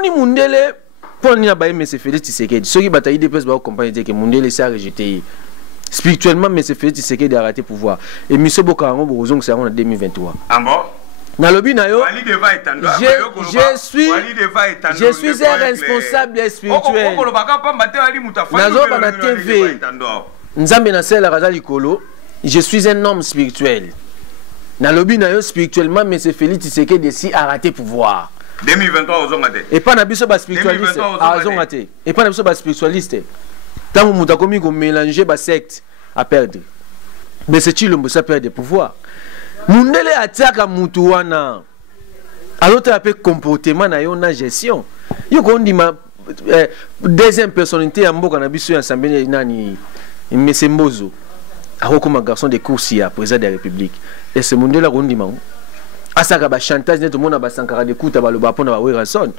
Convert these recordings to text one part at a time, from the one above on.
Omoni Mundele pour ni abaye mais c'est Félix Tshisekedi. Ceux qui bataillent des peuples va accompagner que Mundele s'est rejeté. Spirituellement mais c'est Félix Tshisekedi a raté pouvoir. Et Miso Bokarango Borozong c'est en 2023. Ah bon? Nalobi na yo, je suis un responsable spirituel. Nazo bana TV. Nzambe na sela kaza likolo. Je suis un homme spirituel. Nalobi na yo spirituellement mais c'est Félix Tshisekedi si a raté pouvoir. 2023 ozongate. Et pas na biso ba spiritualiste. Ozongate. Et pas na biso ba spiritualiste. Tant muta komi ko mélanger ba secte à perdre. Mais c'est Chilombo ça perd des pouvoirs. Mundele ataka mutu wana alors tu comportement na yo na gestion yo ko ndima deuxième personnalité ya mboka na biso ya Sambene nani Mesembozo akokoma garçon de course ya président de la République et ce Mundele ko ndima asaka ba chantage net mona ba sankara de kuta ba loba pona ba werason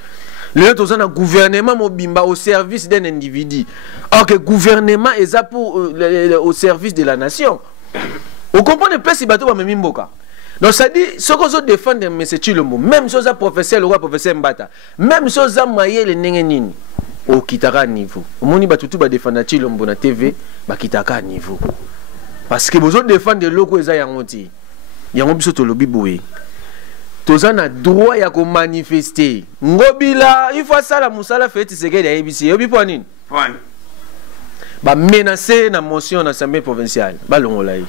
le to na gouvernement mobimba au service d'un individu or que gouvernement est pour au service de la nation. Vous comprenez pas si bateau va me mimboka. Donc ça dit, ce qu'on se défend de M. Chilombo, même si on professeur, le roi professeur Mbata, même si on maillé les nengenini, au kitara niveau. Au moni batutu ba défendre Chilombo na TV, ba kitaka niveau. Parce que vous défendre de loko eza yangoti. Yango biso to lobi boye. Toza na droit ya ko manifester. Ngobila, il faut ça la musala fête Tshisekedi ya ABC. Yobi po nini? Point. Ba menacer na motion na Assemblée provinciale. Ba longolai.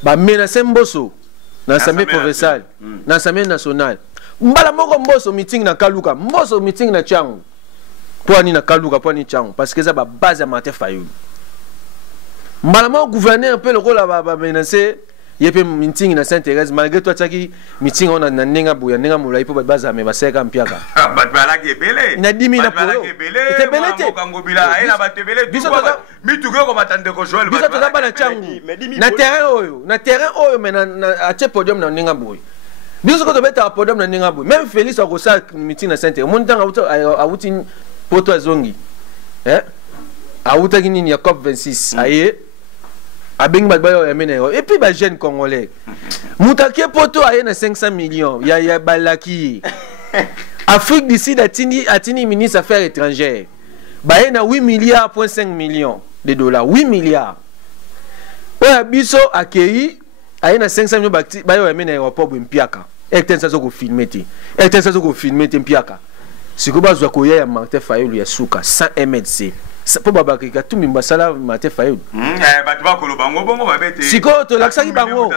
Ba menacer Mboso na Assemblée provinciale, na Assemblée nationale. Mbala moko Mboso meeting na Kaluka, Mboso meeting na Changu. Poani na Kaluka, poani Changu parce que ça ba base à Martin Fayulu. Mbala moko gouverneur un peu le rôle ba menacer yepe meeting na Sainte-Thérèse malgré toi taki meeting on na nenga boya nenga mulai po base à me ba seka mpiaka. Ba bala ke belé. Na 10 000 na polo. Te belé te. Kangobila aina ba te belé. Biso mituko ko batande ko Joel. Biso to ba na Changu. Na terrain oyo mais na ache podium na nenga boy. Biso ko to beta podium na nenga boy. Même Félix akosa meeting na Sainte-Thérèse. Mon temps awuti poto azongi. Awuta kinini ya COP 26. Aye. Abing badbayo ya menero. Et puis ba jeune congolais. Moutake poto aye na 500 millions. Ya balaki. Afrique d'ici atini ministre affaires étrangères. Ba ye na 8 milliards point 5 millions de dollars. 8 milliards. Oya biso akei aye na 500 millions bayo ya menero aéroport mpiaka. Ekten sa ko filmer te. Ekten sa ko filmer te mpiaka. Siko bazwa ko ya Martin Fayulu ya suka 100 MLC. Pour babakika tout mimba sala Martin Fayulu. Batba ko lobango bongo babete. Siko to laksaki bango.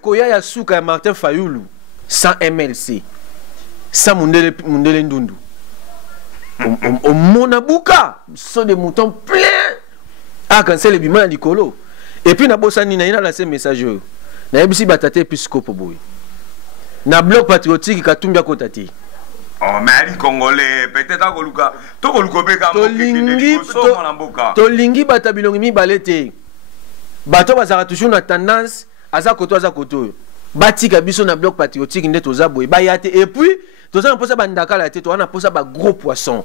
Koya ya suka ya Martin Fayulu 100 MLC. Sans Mundele Ndundu. Au Monabuka, sont des moutons pleins. Ah, quand c'est le bima likolo. Et puis na bosani na ina lancé message. Na ebisi batate piscopo boy. Na bloc patriotique katumbia kotati. Oh, mais les Congolais, peut-être à Goluka. Tolingi batabilongi mi balete. Bato bazara toujours na tendance aza koto. Batika biso na bloc patriotique nde toza boy. Bayate et puis toza na posa bandaka la tête, on a posa ba gros poisson.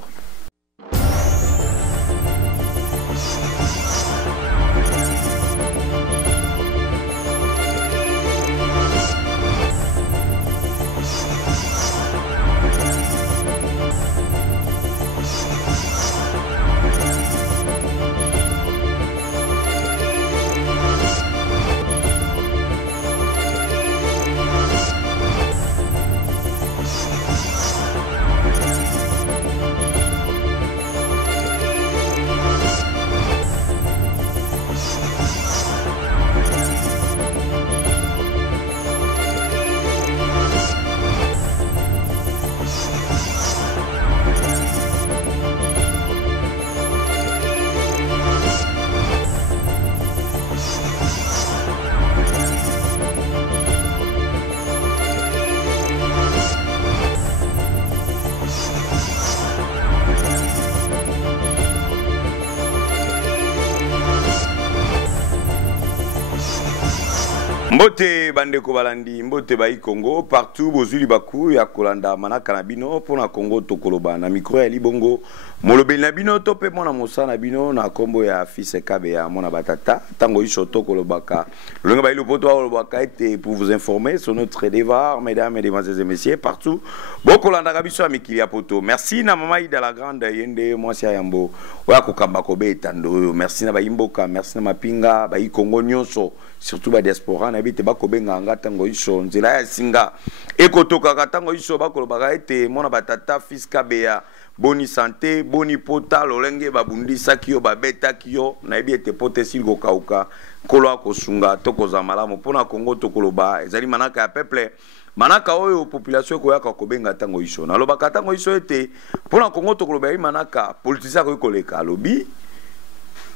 Mbote bandeko balandi mbote bai Congo partout bozuli baku ya kolanda manaka na bino pona Congo tokoloba na micro ya libongo molobeli na bino to pe mona mosana bino na kombo ya fils kabe ya mona batata tango iso tokolobaka longa bai lopoto olobaka était pour vous informer sur notre devoir mesdames, mesdemoiselles et messieurs partout bokolanda kabiso ya mikili ya poto. Merci na mama Ida la grande yende mwasi ya yambo oya kokamba kobe etando. Merci na baimboka, merci na mapinga bai Congo nyonso surtout ba diaspora na bite bakobenga nga tango iso nzela ya singa ekotoka katango iso bakolobaka ete mona batata fils kabeya boni santé boni pota lolenge babundisa kiyo babeta kiyo na ebi ete pote silgo kauka kolo akosunga tokoza malamu pona Congo tokoloba ezali manaka ya peuple manaka oyo population ko yaka kobenga tango iso na lobaka tango iso ete pona Congo tokoloba yi manaka politicien ko koleka lobi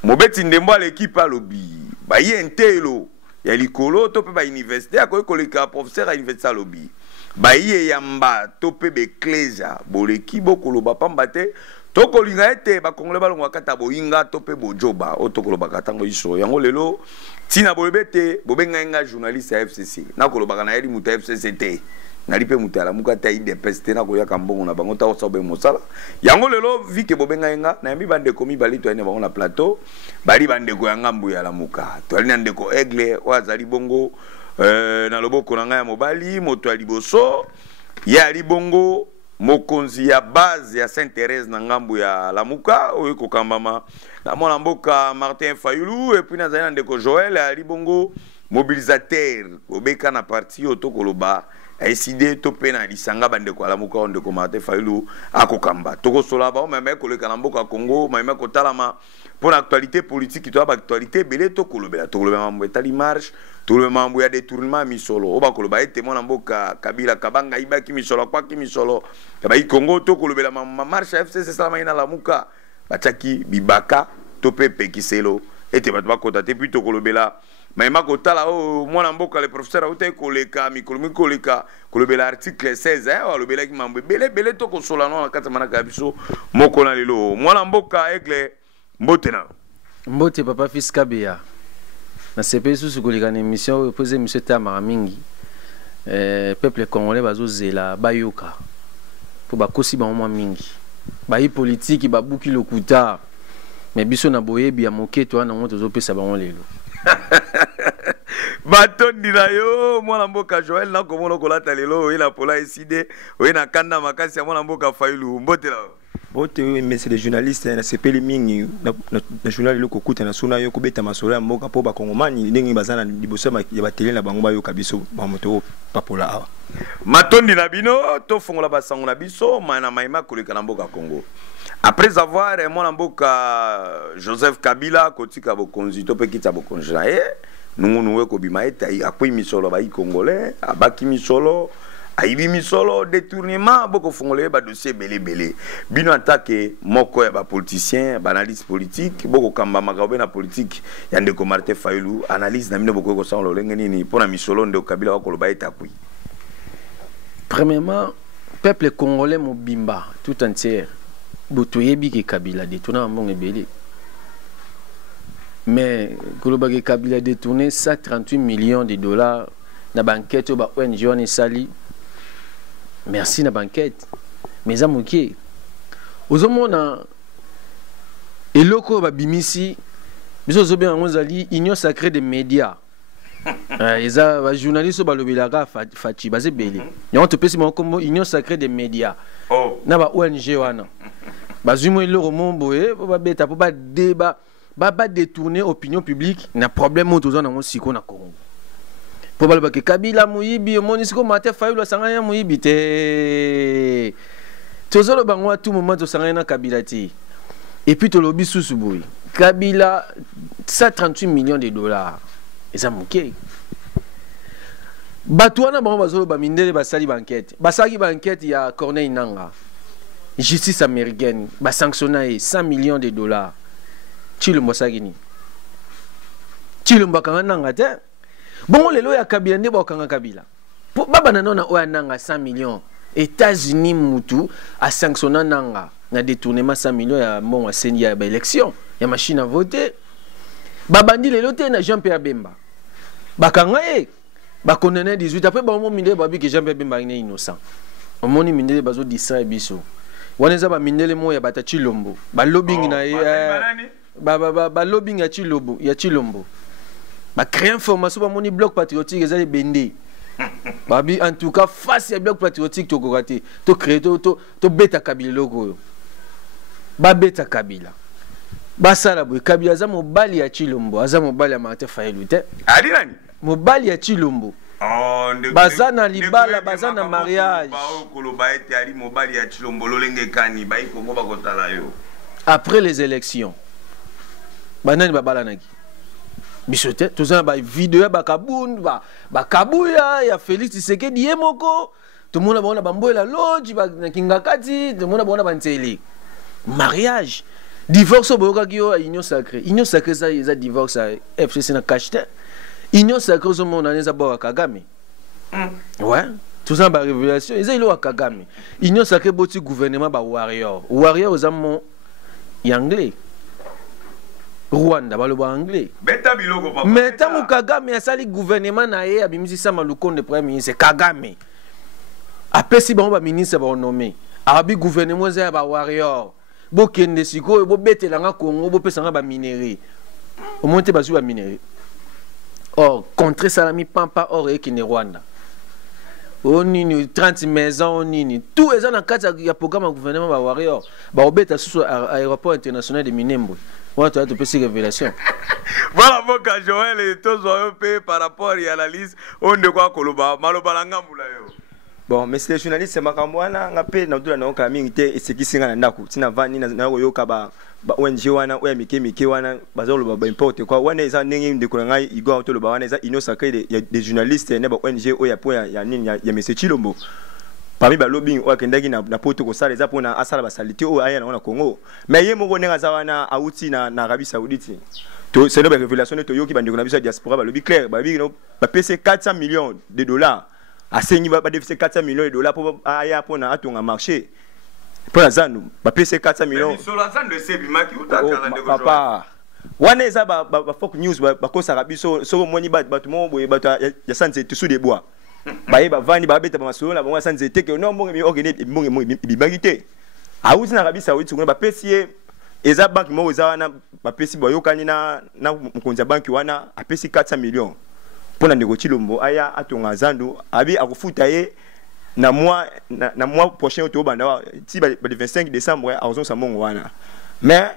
mobeti ndembo l'équipe a lobi ba yentelo ya likolo to pe ba université akoy koleka professeur à université a lobi ba ye yamba to pe be clésia boleki bokoloba pamba te to kolinga ete ba kongole balongwa kata boyinga to pe bojoba o to koloba katango iso yango lelo tina bolebete bobenga nga journaliste ya FCC na koloba na yeli muta FCC te na lipe mutala mukata ide peste na koyaka mbongo na bango ta osabe mosala yango lelo vike bobenga nga na yambi bande komi balito ene bango na plateau bali bande ko yanga mbu ya la muka to ali nande ko aigle wazali bongo na loboko na nga ya mobali moto ya liboso ya libongo mokonzi ya base ya Sainte-Thérèse na ngambu ya Lamuka oyo kokambama na mwana mboka Martin Fayulu et puis na zana ndeko Joël ya libongo mobilisateur obeka na parti otokoloba décidé to pena lisanga bandeko Lamuka ondeko Martin Fayulu akokamba tokosola ba même koleka na mboka Congo même kotalama pour l'actualité politique to ba actualité belé tokolobela mambo etali marche tout le membre ya détournement misolo oba koloba ete mona mboka Kabila kabanga ibaki misolo kwa kimisolo ba Congo to kolobela ma marche FCC salama ina Lamuka bataki bibaka to pepe kiselo ete batba kota te puis to kolobela maima kotala o mona mboka le professeur auté koleka mikolo koleka kolobela article 16 olobela ki mambo belé to kosola no kata manaka biso moko na lelo mona mboka aigle mbotena mbote papa fils kabeya na CP sous koleka na émission poser monsieur Tamara mingi peuple congolais bazozela bayoka pour bakosi ba mwa mingi ba yi politique ba buki lokuta mais biso na boyebi ya moketo wana ngo tozopesa bango lelo batondi na yo mwana mboka Joël na komona kolata lelo ina pola eside ina kanda makasi ya mwana mboka Fayulu mbotela bote mais c'est les journalistes na sepeli mingi na journal le kokuta na sona yo kobeta masolo ya mboka po ba kongomani ndenge bazana liboso ya batele na bango ba yo kabiso ba moto papola awa matondi na bino to fongola basango na biso mana maima koleka na mboka Congo après avoir mon mboka Joseph Kabila kotika bokonzi to pe kita bokonzi na nungu ko bima eta akwi misolo ba congolais abaki misolo aibi misolo détournement boko fongolé ba dossier belé bino attaqué moko ya ba politicien ba analyse politique boko kamba makabe na politique ya ndeko Martin Fayulu analyse na mino boko ko sa lolenge nini pona misolo ndeko Kabila ko loba eta akwi. Premièrement peuple congolais mobimba tout entier botoyebi ke Kabila détourné mbongo belé mais kolobaki Kabila détourné 138 millions de dollars na banquette ba ONG on sali merci na banquette mais amoké ozomona eloko ba bimisi biso zo bien ngozali union sacrée des médias eza ba journaliste ba lobelaka fachi bazé belé on te pesi mon comme union sacrée des médias na ba ONG wana bazimo eloko momboye ba beta po ba débat ba détourner opinion publique na problème autour na siko na Congo po ba ke Kabila muyibi monisiko Martin Fayulu sanganya muyibi te tozolo bango à tout moment to sanganya na Kabila ti et puis to lobi susuboy Kabila 138 millions de dollars eza muke batwana bango bazolo ba mindele basali banquette basaki banquette ya Corneille Nanga justice américaine ba sanctionné 100 millions de dollars Chilumba sagini Chilumba kanga nanga te bongo lelo ya Kabila nde ba kanga Kabila po baba na nona oya nanga 100 millions États-Unis mutu a sanctionné nanga na détournement 100 millions ya mbongo seni ya ba élection ya machine à voter babandi lelo te na Jean-Pierre Bemba bakanga ba condamné 18 après ba mo mindele ba bi que Jean Bemba est innocent au moni mindele bazo distrait biso wana za ba mindele mo ya bata Chilombo ba lobbying na ba lobbying ya Chilombo ba créer information ba moni bloc patriotique ezali bendé babi en tout cas face ya bloc patriotique to kokati to créer to beta Kabila logo ba beta Kabila basala boy Kabila za mobali ya Chilombo aza mobali ya Martin Fayulu te adi nani mobali ya Chilombo bazana libala bazana mariage après les élections banani babala naki bisote tozana ba vidéo ba kabun ba kabuya ya Félix Tshisekedi yemoko tout le monde a bona bambola lodge ba kingakati tout le monde a bona bantseli mariage divorce boyoka kiyo union sacrée ça ils a divorce FCC na cacheté union sacrée zo mona neza boka Kagame ouais tout ça ba révélation ils a ilo Kagame union sacrée boti gouvernement ba warrior aux amont anglais Rwanda baloba anglais beta biloko papa mais tango Kagame asali gouvernement na ye abimisi sama lukonde premier ministre Kagame apesi ba ministre ba nommé abi gouvernement za ba warrior bokende siko bo betelanga Congo bo pesanga ba minerai au monte bazu ba minerai or contre salami pampa or et qui ne Rwanda onini 30 maisons onini tout ezana na kati ya programme gouvernement ba warrior ba obeta sous aéroport international de Minembwe on tu as de petites révélations voilà mon gars Joël et tous ont payé par rapport à la liste on de quoi koloba maloba langa mula yo. Bon, mais c'est les journalistes, c'est ma campagne. On a payé dans le nom et c'est qui s'est rendu. Si on a vanni, on a eu kaba, ONG wana, ou Miki wana, bazolo ba importe quoi. On est en ligne de courant, il go autour le bas, on est innocent sacré des journalistes, il y a ONG ou il y a point, il y a Monsieur Chilombo. Parmi les lobbying, ou Kendagi na poto ko sale, zapo na asala ba salite ou aya na Congo. Mais yé mo gonenga zawana auti na Arabie Saoudite. C'est une révélation de Toyo qui bande na biso diaspora ba lobby clair, ba bi no ba PC 400 millions de dollars. À ce niveau, il va défier 400 millions de dollars pour aller à un marché. Pour la ZAN, il va payer 400 millions. Sur la ZAN de Sebima qui est papa. Wane za ba fake news ba ko sarabi so moni ba tumo boye ba ya sanze tusu de bois. Ba ye ba vani ba beta ba solo na ba sanze te que non mo mi organiser mo bi bagité. A uti na Arabie Saoudite ko ba pesier eza bank mo za wana ba pesi boyo kanina na mkonza bank wana a pesi 400 millions. Pour la négocier Chilombo aya atonga zandu abi akufuta ye na mois prochain au banda ti le 25 décembre a raison sa mongo wana mais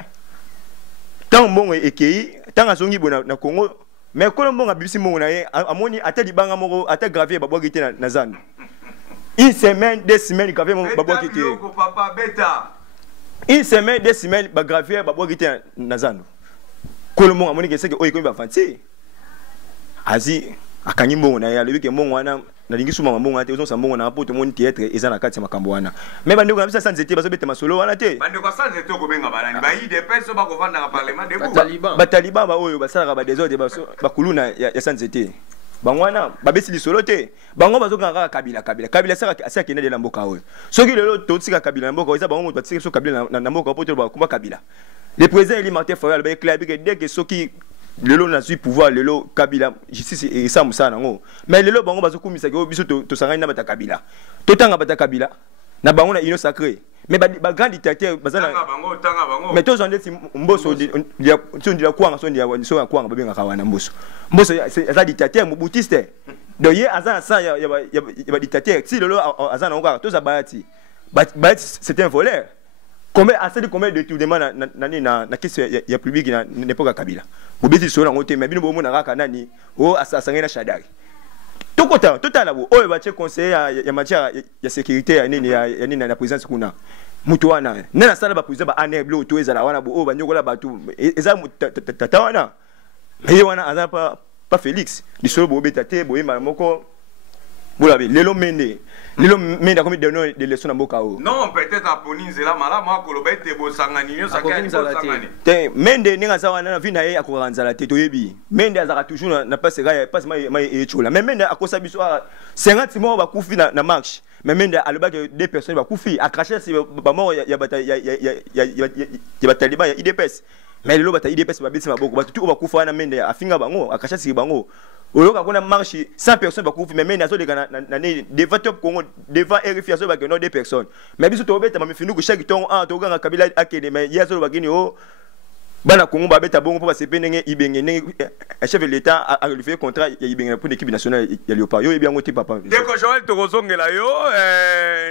tant mongo ekei tant azongi bona na Congo mais ko mongo abisi mongo na ye amoni ata libanga moko ata gravier babwa kite na zandu une semaine 2 semaines gravier babwa kite papa beta une semaine 2 semaines ba gravier babwa kite na zandu ko mongo amoni ke seke oyekomi ba fanti azi akanyi mbongo na yalo bike mbongo wana na lingi suma mbongo ate ozo mbongo na poto moni théâtre eza na kati ya makambo wana mais bande ko na bisa sanzete bazo bete masolo wana te bande ko sanzete ko benga balani ba yi de peso ba ko vanda na parlement de ba taliban ba oyo basala ba désordre ba kuluna ya sanzete bangwana babesi lisolo te bango bazo kanga kabila saka kende de la mboka oyo soki lelo to tsika kabila na mboka eza bango to tsika so kabila na mboka poto ba kumba kabila le président Eli Martin Fayulu ba éclair bike dès que soki lelo na zui pouvoir lelo Kabila justice et ça musa nango mais lelo bango bazo kumisa ke biso to sangani na bata Kabila to tanga bata Kabila na bango na union sacrée mais ba grand dictateur bazana tanga bango mais to zande mboso dia kwanga so dia so kwanga babenga kawana mboso za dictateur mobutiste do ye azana sa ya dictateur si lelo azana ngaka to za bayati c'est un voleur. Combien de détournements na question ya public na n'époque Kabila. Bobeti so na ngote mais bino bomo na raka nani o asasanga na Shadari. Tokota total abo o ba che conseiller ya matière ya sécurité ya nini ya nini na présidence kuna. Mutu wana na sala ba président ba aneblo to ezala wana bo o ba nyokola batu eza tata wana. Mais wana aza pas Félix. Di so bo betate bo yema moko Boulabi, Lelo Mende a commis des leçons dans Bokao. Non, peut-être à Poninze là, moi, Kolobete, Bosangani, Sakani. Mende, n'est pas un vinaï à Koranzalate, Toyebi. Mende a toujours n'a pas serré, pas ma chola. Mais Mende a causé 50 mois va couper na marche. Mais Mende a le bac des personnes va couper. A cracher, c'est pas mort, il y a Taliban, il y a IDPS. Mais le lot bataille IDPS va baisser ma boque. Tout va couper na Mende a finga bango, a cracher, c'est bango. oloka kona marche 100 personnes bakufi mais mais nazo leka na devant top Congo devant RFI azo ba que non 2 personnes mais biso to beta mami finu ko chaque temps ah to ganga Kabila akede mais yazo ba kini o bana Congo ba beta bongo pour se penenge ibenge chef de l'état a relevé contrat ya ibenge pour l'équipe nationale ya Léopard yo bien ngoti papa Ndeko Joël tokozongela yo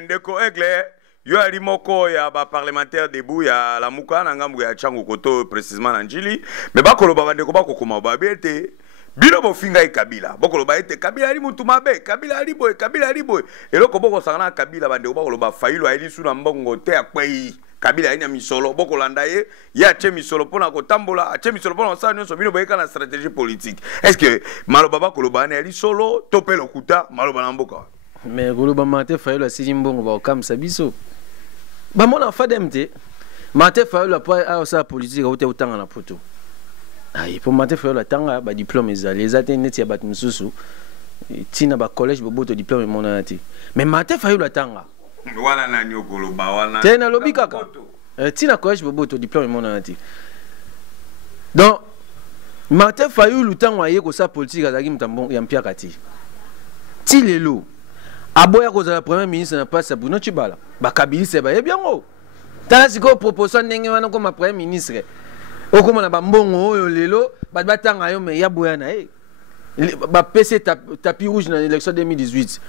ndeko Aigle yo ali moko ya ba parlementaire debout ya la muka na ngambu ya Chango Koto précisément na Njili mais bakoloba bandeko bakokoma ba bete bino bofinga e Kabila bokoloba ete Kabila ali mutu mabe Kabila ali boy eloko boko sangana Kabila bandeko bakoloba Fayulu ali suna mbongo te akwei Kabila ina misolo bokolanda ye ya che misolo pona kotambola ache misolo pona sa nyonso bino boyeka na stratégie politique est-ce que maloba bakoloba ne ali solo topé lokuta maloba na mboka mais koloba mate Fayulu asili mbongo ba okamisa biso ba mona fademte mate Fayulu pa sa politique ote utanga na poto ai pour mate Fayulu atanga ba diplôme les até net ya bat mususu tina ba collège boboto diplôme mona ati mais mate Fayulu atanga wana na nyokoloba wana tena lobi kaka tina collège boboto diplôme mona ati donc mate Fayulu tanga ye ko sa politique azaki mtambo ya mpia kati ti lelo aboya kozala premier ministre na passe Bruno Tshibala bakabilise ba yebiango tala siko proposition ndenge wana ko ma premier ministre okoma na bambongo oyo lelo batanga yo me ya boya na ba PC tapis rouge na l'élection 2018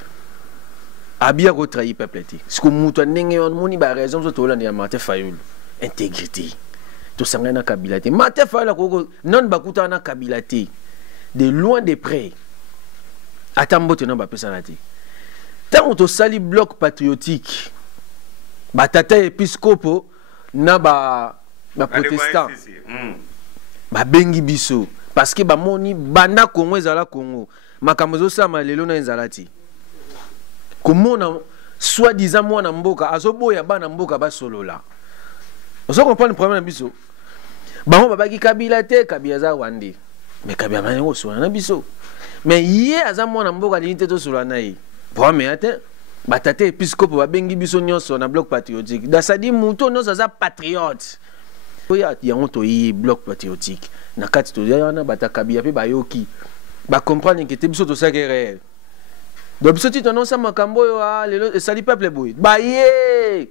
abia ko trahi peuple ti siko mutu ndenge on moni ba raison zo to landa ya Mate Fayulu intégrité to sangana Kabila te Mate Fayulu ko non bakuta na Kabila te de loin de près atambote na ba pesa na te tant to sali bloc patriotique batata episcopo na ba protestant ba bengi biso parce que ba moni banda Congo ezala Congo makambo zo sama lelo na ezalati komona soi-disant mwana mboka azoboya bana mboka ba solola ozo comprendre le problème na biso bango babaki Kabila te Kabila za wande mais Kabila mango sola na biso mais ye aza mwana mboka limite to sola na ye mais attends batata episcope babengi biso nyonso na bloc patriotique dasadi muto nyonso aza patriote oya yango to yi bloc patriotique na kati to yana batakabia pe bayoki ba comprendre que te biso to sake réel donc biso ti tononsa makambo yo lelo esali peuple boy ba ye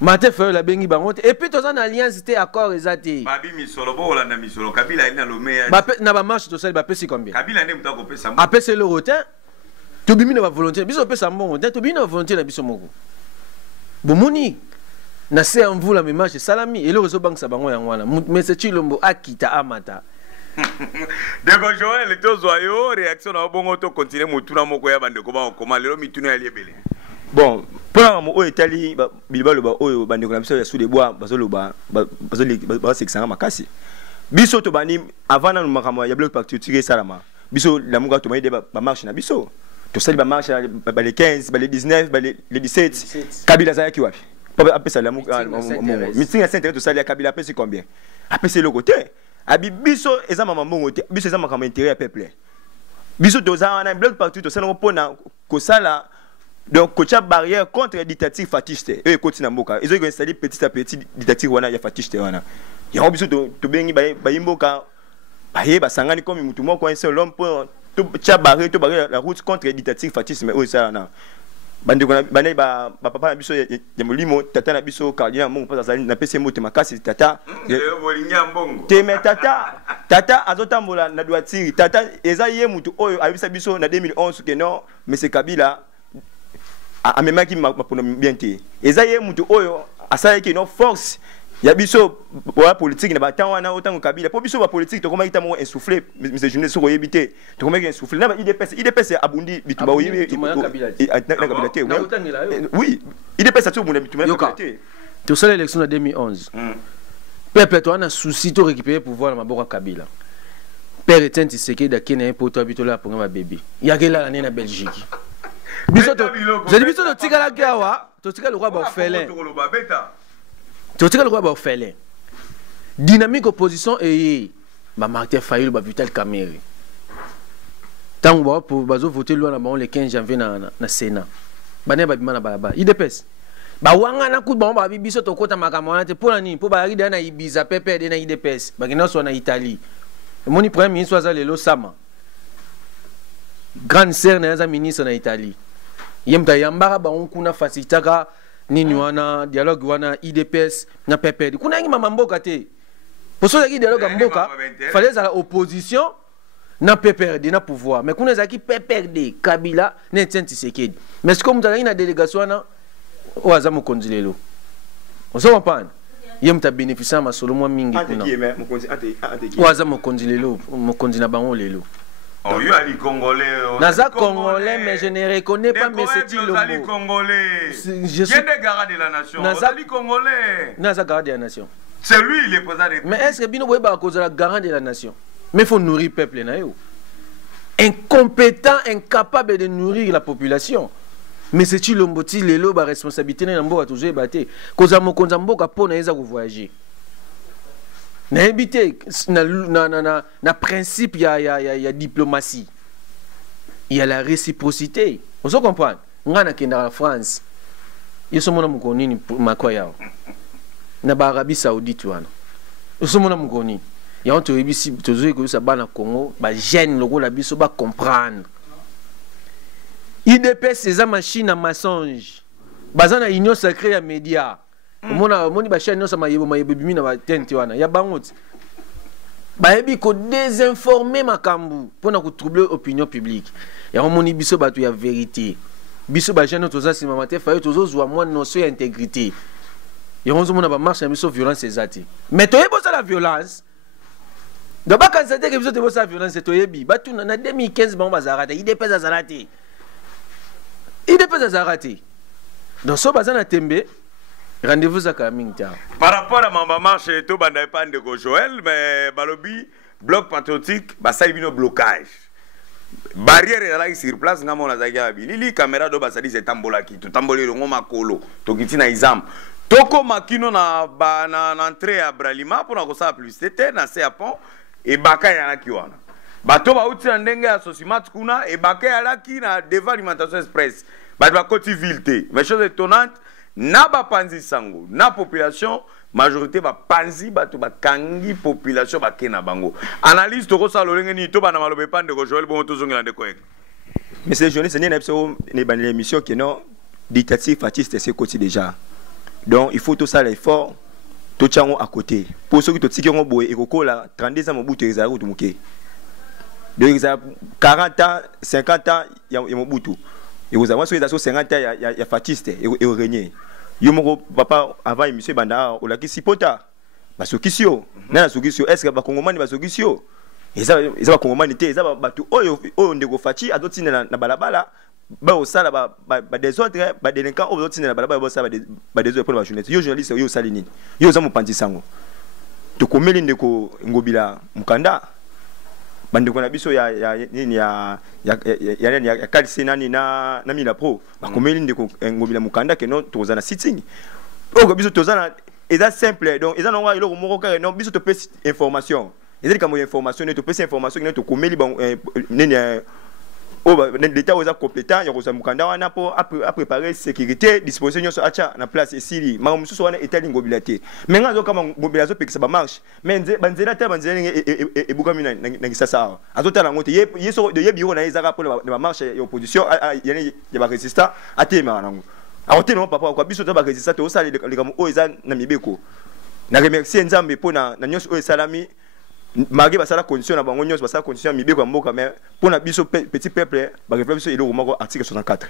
Mate Fayulu la bengi bango et puis to za na alliance te accord ezati babi misolo bo la na misolo Kabila ina lomea ba na ba marche to sali ba pesi combien Kabila ne mutako pesa a pesi le rotin to bimi na ba volonté biso pesa mbongo to bimi na volonté na biso moko bomoni na se envula me marche salami et le réseau banque sa bango yango wana mais c'est Chilombo akita amata Ndeko Joël tozoyo réaction na bongo to continuer mutuna moko ya bandeko ba okoma lelo mituna ya liebele bon pour mo etali bilbalo ba oyo bandeko na biso ya sous les bois bazoloba ba seksanga makasi biso to bani avant na makamwa ya bloc patriotique salama biso la muka to maide ba marche na biso to sali ba marche ba les 15 ba les 19 ba les 17 Kabila za yaki wapi papa apesa la muka meeting à Saint-Thérèse to sali Kabila apesa combien apesa le côté abi biso eza mama mbongo te biso eza makamwa intérêt ya peuple biso to za na bloc patriotique to sala pona ko sala donc kocha barrière contre la dictature fasciste et continue na mboka ils ont installé petit à petit dictature wana ya fasciste wana ya biso to bengi ba imboka ba sangani comme mutu moko un seul homme pour to cha barrière la route contre la dictature fasciste mais ça na bandeko na banai ba papa na biso ya molimo tata na biso cardinal mbongo pas azali na pese moto makasi tata bolinga mbongo teme tata azotambola na droitiri tata eza ye mutu oyo abisa biso na 2011 que non mais c'est Kabila amemaki mapono bien te eza ye mutu oyo asalaki no force ya biso wa politique na batango wana otango Kabila po biso ba politique to komaki tamo insouffler mais journée so yebite to komaki insouffler na ba IDPS abundi bitu ba oyebi na Kabila te oui IDPS atu bunda bitu na Kabila te to sala élection de 2011 peuple to ana souci to récupérer pouvoir na maboko Kabila père Etienne Tshisekedi akena un poto habitola pour ma bébé yakela la na Belgique biso to je biso to tikala gawa to tikala roi ba orphelin to tikala roi ba orphelin dynamique opposition et ba Mate Fayulu ba Vital Kamerhe tant ba pour bazo voter loi na ba le 15 janvier na Sénat bana ba bimana ba IDPS ba wanga na ku ba biso to kota makamona te pour nani pour ba rida na Ibiza pepe de na IDPS ba kina so na Italie moni premier ministre azalelo sama grande sœur na ministre na Italie yemta yambara ba on kuna facilitaka nini wana dialogue wana IDPS na PPRD kuna ngi mama mboka te poso ki dialogue mboka fallait à l'opposition na PPRD na pouvoir mais kuna zaki PPRD Kabila na Etienne Tshisekedi mais ce comme na délégation na oaza mokonzi lelo ozo mpana yemta bénéficier ma solo mwa mingi kuna oaza mokonzi lelo mokonzi na bango lelo. Oh, yo ali congolais. Naza congolais, mais je ne reconnais pas mes Lombo. Naza congolais. Je suis des garants de la nation. Naza congolais. Naza garant de la nation. C'est lui le président de. Mais est-ce que Bino Boyba cause la garant de la nation? Mais il faut nourrir le peuple na yo. Incompétent, incapable de nourrir la population. Mais c'est tu Lomboti lelo ba responsabilité na mboka toujours baté. Cause mo konza mboka pona eza ko voyager. Na habité na principe il y a diplomatie. Il y a la réciprocité. Vous comprenez? Ngana kenda la France. Ils sont mon mukoni ni makoya. Na ba Arabie Saoudite wana. Ils sont mon mukoni. Ya on te rebisi toujours que ça bana Congo, ba gêne le la biso ba comprendre. IDP ces machines à mensonge. Bazana union sacrée à médias. Moni ba chaîne ça mayebo bimi na ba tente wana ya bangot ba yebi ko désinformer makambu pona ko troubler opinion publique ya moni biso batu ya vérité biso ba chaîne toza sima mate fayo tozo zwa moi notion ya intégrité ya onzo mona ba marche biso violence ezati mais to yebo ça la violence do ba constater que biso te bo ça violence to yebi batu na 2015 ba bazarata IDP azarati donc so bazana tembe. Rendez-vous à Kaminta. Par rapport à ma marche, tout bandai pas de Joël, mais balobi bloc patriotique, bah ça il y a un blocage. Barrière est là sur place, n'a mon azaga bilili caméra do basali c'est tambolaki, tout tambolé le ngoma kolo, to kitina izam. Toko makino na ba na entrée à Bralima pour na ko ça plus c'était na c'est à pont et baka yana kiwana. Bato ba uti ndenge ya sosimat kuna et baka yana ki na devant alimentation express. Ba ba côté ville. Mais chose étonnante na ba panzi sango na population majorité ba panzi ba to ba kangi population ba kena bango analyse to ko sa lolenge ni to ba na malobe pande ko Joël bon to zongela de ko ek mais ces journées c'est une émission ne ban l'émission qui non dictature fasciste c'est côté déjà donc il faut tout ça l'effort to tchango à côté pour ceux qui to tikingo boye ekoko la 32 ans mobutu ezaro to muke donc 40 ans 50 ans ya mobutu. Et vous avez 50 ans, il y a fasciste et régné. Yomoko papa avant monsieur Banda ou la kisipota. Basokisio. Na sokisio est-ce que ba kongomani basokisio? Et ça kongomani té, ça ba tu oyo ndeko fachi adoti na balabala. Ba osala ba des autres ba délinquants odoti na balabala ba ça ba des autres pour la journée. Yo journaliste yo salini. Yo za mopanzi sango. To komeli ndeko ngobila mukanda. Bandeko na biso ya kalisi nani na mila pro bakomeli ndeko ngobila mukanda ke non toza na sitting o biso toza na eza simple donc eza nonga iloko moko kare non biso to pesi information eza comme information ne to pesi information ne to komeli ba neni l'état oza compétent ya koza mukanda wana po a préparer sécurité disposition so acha na place esili ma mususu wana état ngobila te mais ngazo kama ngobila zo pekisa ba marche mais banzela te banzela e bukami na kisasa azotala ngote yeso de yebi na ezaka po na marche ya opposition ya ba résistant atema nango aote no papa kwa biso to ba résistant to osali le kamo o eza na mibeko na remercier nzambe po na nyonso o salami malgré basala condition na bango nyonso basala condition mibeko mboka mais pour na biso petit peuple ba réfléchir biso iloko moko article 64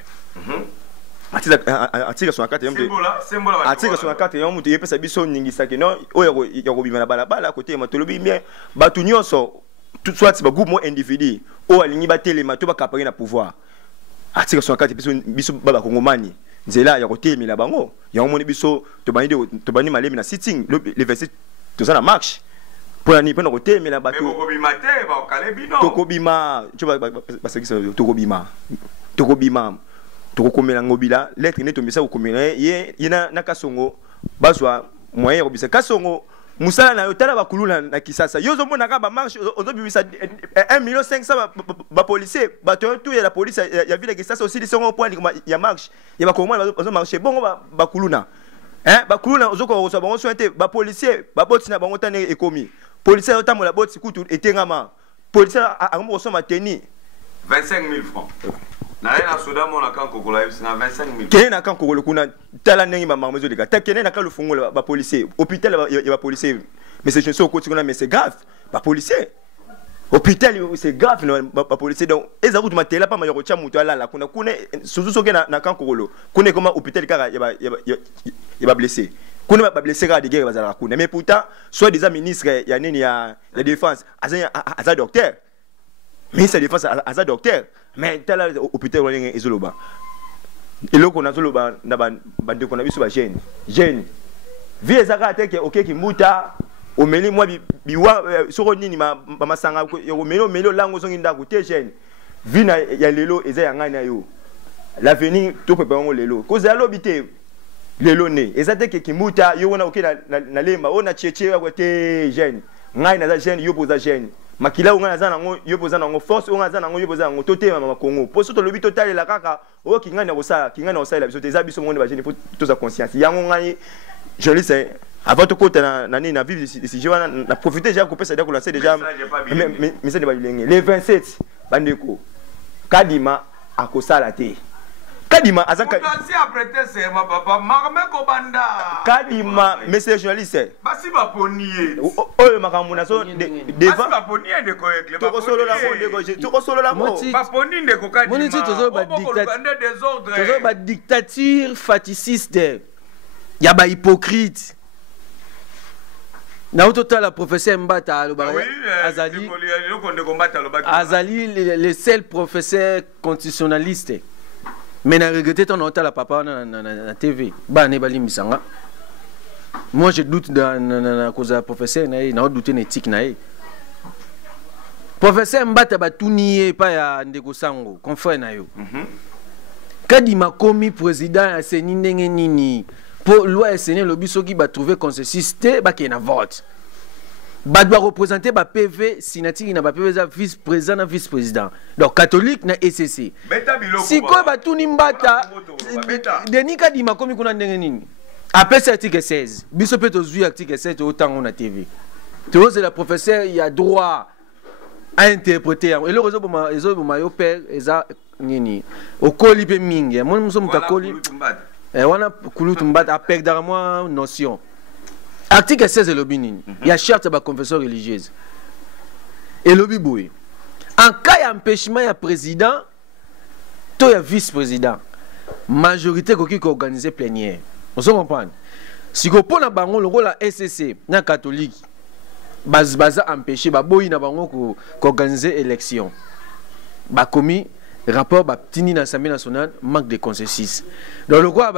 article 64 article 64 yo mutu yepesa biso ningisa ke non oyo ya ko bima na balabala côté matolobi bien batu nyonso tout soit ba groupe mo individu o alingi ba telema to ba kapari na pouvoir article 64 biso baba kongomani nzela ya ko temela bango ya moni biso to bani malemi na sitting le verset to ça na marche pour la nuit pendant côté mais la bateau mais bobima te ba kalebino tokobima tu vas parce que tokobima tokokomela ngobila lettre ne tomisa kokomela ye na kasongo bazwa moyen robisa kasongo musala na yotala bakulula na kisasa yozo mona ka ba marche ozobimisa 1,500,000 ba policier bato tout ya la police ya ville kisasa aussi lisongo point ya marche ya ba komona bazo marcher bongo bakuluna bakuluna ozoko reçoit bango sointe ba policier ba botina bango tane ekomi policier otamola boti kutu etengama policier akomo kosoma teni 25 000 francs. Naye na soda mon akan kokola c'est na 25 000. Kene na kan kokolo kuna tala nengi mama mezo de ka. Ta kene na kan le fungola ba policier. Hôpital ba policier. Mais c'est chose côté mais c'est grave. Ba policier. Hôpital c'est grave ba policier donc eza route matela pas mayo cha mutu ala la kuna suzu soke na kan kokolo. Kuna comment hôpital kara ya ba blessé. Kuna ba blessé ka de guerre bazala kuna. Mais pourtant soit des ministres ya nini ya défense aza docteur. Ministre de défense aza docteur. Mais tel hôpital on est izoloba. Et là qu'on a zoloba na bande qu'on a biso ba jeune. Vie ezaka ateke OK ki muta o meli moi biwa soko nini ma masanga o melo lango zongi ndako te jeune. Vie na ya lelo eza ya ngani yo. L'avenir to préparer lelo. Ko za lobité lelo ne. Ezate ki muta yo wana OK na lemba ona cheche wa te jeune. Ngai na za jeune yo poza jeune. Makila unga zana ngo yoboza na ngo force unga zana ngo yoboza ngo totema mama Congo poso to lobi total la kaka o kingana ko sala biso te za biso monde ba jeune faut to sa conscience yango ngai je le sais avant to kota na nini na vivre ici je na profiter déjà ko pesa déjà lancer déjà mais ça ne va pas les 27 bandeko Kadima akosala te Kadima azaka si apprêter c'est ma papa marme ko banda Kadima monsieur journaliste basi ba ponier oyo makambo na so devant ba ponier de ko ekle ba solo la mo solo la mo ba ponier de ko Kadima moni tozo ba dictature faticiste ya ba hypocrite na total la professeur Mbata Azali le seul professeur constitutionnaliste. Mais na regretté ton hôtel à papa na TV. Ba ne bali misanga. Moi je doute na cause de professeur na douter éthique na e. Professeur Mbata ba tout nier pas ya ndeko sango, confrère na yo. Kadima komi président ya seni ndenge nini pour loi seni lobi soki ba trouver consensus te ba ke na vote. Ba doit représenter ba PV sinatiki na ba PV za vice-président na vice-président. Donc catholique na ECC. Si quoi ba tout nimbata Denis Kadima komi kuna ndenge nini. Après cet article 16, biso peut ozu article 7 autant on a TV. Tu vois c'est la professeur il y a droit à interpréter et le réseau pour ma père eza nini. Okoli pe mingi. Moi nous sommes takoli. Et wana kulutu mbata a perdre moi notion. Article 16 est l'obinin. Il y a charte de la confession religieuse. Et l'obiboué. En cas d'empêchement, il y a président, il y a vice-président. Majorité qui organise plénière. Vous comprenez? Si vous prenez le rôle de la SCC, la catholique, baza empêché, boy na bango organiser élection. Ba commis rapport ba tini na l'Assemblée nationale manque de consensus. Donc le quoi